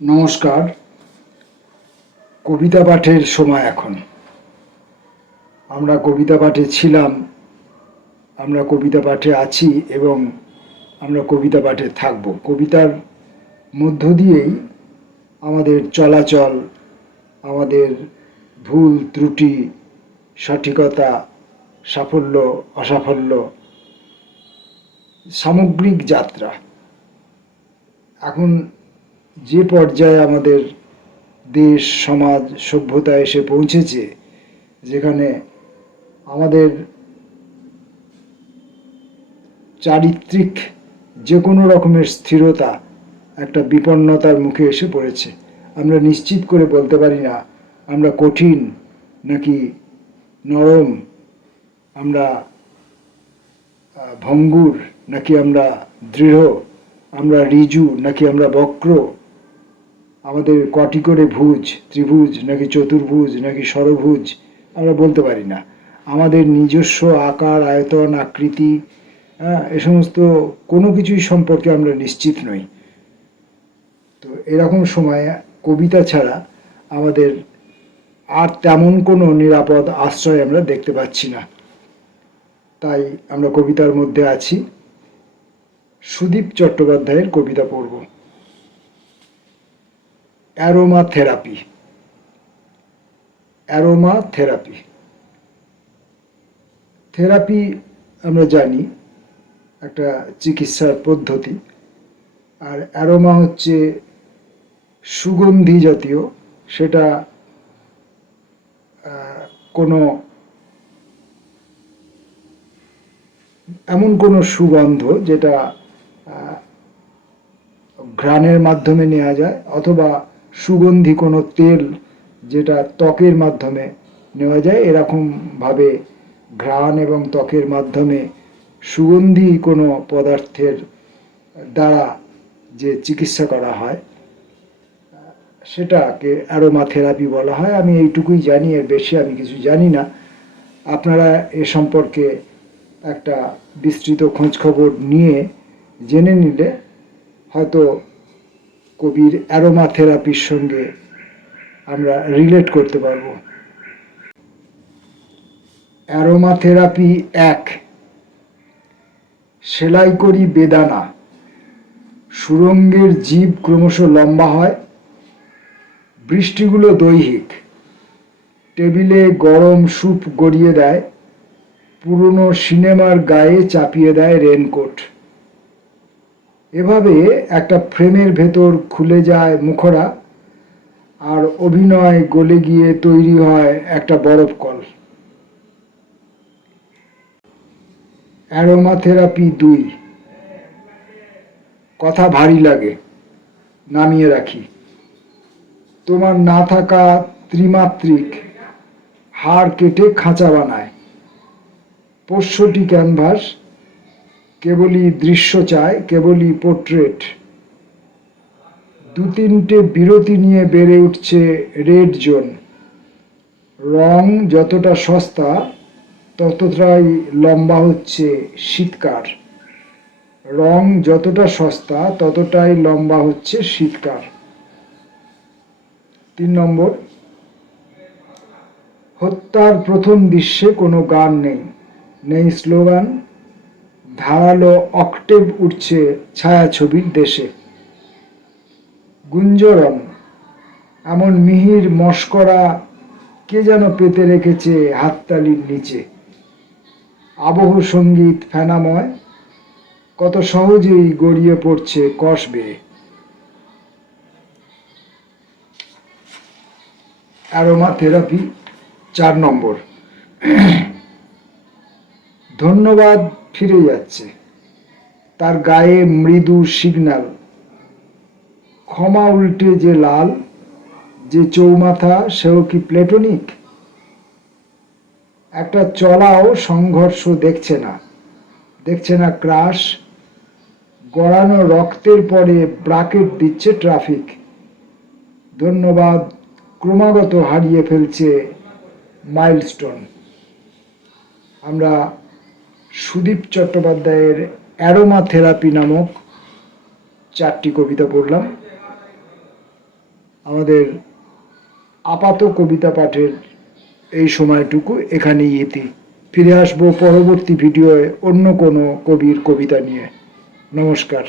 নমস্কার। কবিতা পাঠের সময় এখন। আমরা কবিতা পাঠে ছিলাম, আমরা কবিতা পাঠে আছি এবং আমরা কবিতা পাঠে থাকব। কবিতার মধ্য দিয়েই আমাদের চলাচল, আমাদের ভুল ত্রুটি, সঠিকতা, সাফল্য, অসাফল্য, সামগ্রিক যাত্রা। এখন যে পর্যায়ে আমাদের দেশ, সমাজ, সভ্যতা এসে পৌঁছেছে, যেখানে আমাদের চারিত্রিক যে কোনো রকমের স্থিরতা একটা বিপন্নতার মুখে এসে পড়েছে। আমরা নিশ্চিত করে বলতে পারি না আমরা কঠিন নাকি নরম, আমরা ভঙ্গুর নাকি আমরা দৃঢ়, আমরা ঋজু নাকি আমরা বক্র, আমাদের কটি করে ভুজ, ত্রিভুজ নাকি চতুর্ভুজ নাকি ষড়ভুজ আমরা বলতে পারি না। আমাদের নিজস্ব আকার, আয়তন, আকৃতি, এ সমস্ত কোনো কিছুই সম্পর্কে আমরা নিশ্চিত নই। তো এরকম সময়ে কবিতা ছাড়া আমাদের আর তেমন কোনো নিরাপদ আশ্রয় আমরা দেখতে পাচ্ছি না। তাই আমরা কবিতার মধ্যে আছি। সুদীপ চট্টোপাধ্যায়ের কবিতা পড়ব। Aroma therapy. Aroma therapy. Therapy আমরা জানি একটা চিকিৎসার পদ্ধতি, আর অ্যারোমা হচ্ছে সুগন্ধি জাতীয়। সেটা কোনো এমন কোনো সুগন্ধ যেটা ঘ্রাণের মাধ্যমে নেওয়া যায়, অথবা সুগন্ধি কোনো তেল যেটা ত্বকের মাধ্যমে নেওয়া যায়। এরকমভাবে ঘ্রাণ এবং ত্বকের মাধ্যমে সুগন্ধি কোনো পদার্থের দ্বারা যে চিকিৎসা করা হয় সেটাকে অ্যারোমা থেরাপি বলা হয়। আমি এইটুকুই জানি, এর বেশি আমি কিছু জানি না। আপনারা এ সম্পর্কে একটা বিস্তৃত খোঁজখবর নিয়ে জেনে নিলে হয়তো কবির অ্যারোমা থেরাপির সঙ্গে আমরা রিলেট করতে পারব। Aroma therapy 1। সেলাই করি বেদানা। সুরঙ্গের জীব ক্রমশ লম্বা হয়, বৃষ্টিগুলো দৈহিক। টেবিলে গরম স্যুপ গড়িয়ে দেয়, পুরনো সিনেমার গায়ে চাপিয়ে দেয় রেনকোট। এভাবে একটা ফ্রেমের ভেতর খুলে যায় মুখরা, আর অভিনয় গলে গিয়ে তৈরি হয় একটা বরফ কল। Aroma therapy 2। কথা ভারী লাগে, নামিয়ে রাখি। তোমার না থাকা ত্রিমাত্রিক হাড় কেটে খাঁচা বানায়। পোষ্যটি ক্যানভাস, কেবলই দৃশ্য চায়, কেবলই পোর্ট্রেট। 2-3টে বিরতি নিয়ে বেড়ে উঠছে রেড জোন। রং যতটা সস্তা ততটাই লম্বা হচ্ছে শীতকার। রং যতটা সস্তা ততটাই লম্বা হচ্ছে শীতকার। 3 নম্বর। হত্যার প্রথম দৃশ্যে কোনো গান নেই, নেই স্লোগান। ধারালো অক্টেভ উঠছে ছায়াছবির দেশে। গুঞ্জরণ, এমন মিহির মশকরা কে যেন পেতে রেখেছে হাততালির নিচে। আবহ সঙ্গীত ফেনাময়, কত সহজেই গড়িয়ে পড়ছে কষ বেয়ে। অ্যারোমা থেরাপি 4 নম্বর। ধন্যবাদ ফিরে যাচ্ছে, তার গায়ে মৃদু সিগন্যাল। ক্ষমা উল্টে যে লাল, যে চৌমাথা সেও কি প্লেটোনিক? একটা চলাও সংঘর্ষ দেখছে না, দেখছে না ক্রাশ। গড়ানো রক্তের পরে ব্রাকেট দিচ্ছে ট্রাফিক। ধন্যবাদ ক্রমাগত হারিয়ে ফেলছে মাইলস্টোন। আমরা সুদীপ চট্টোপাধ্যায়ের অ্যারোমা থেরাপি নামক 4টি কবিতা পড়লাম। আমাদের আপাত কবিতা পাঠের এই সময়টুকু এখানেই ইতি। ফিরে আসবো পরবর্তী ভিডিওয়ে অন্য কোনো কবির কবিতা নিয়ে। নমস্কার।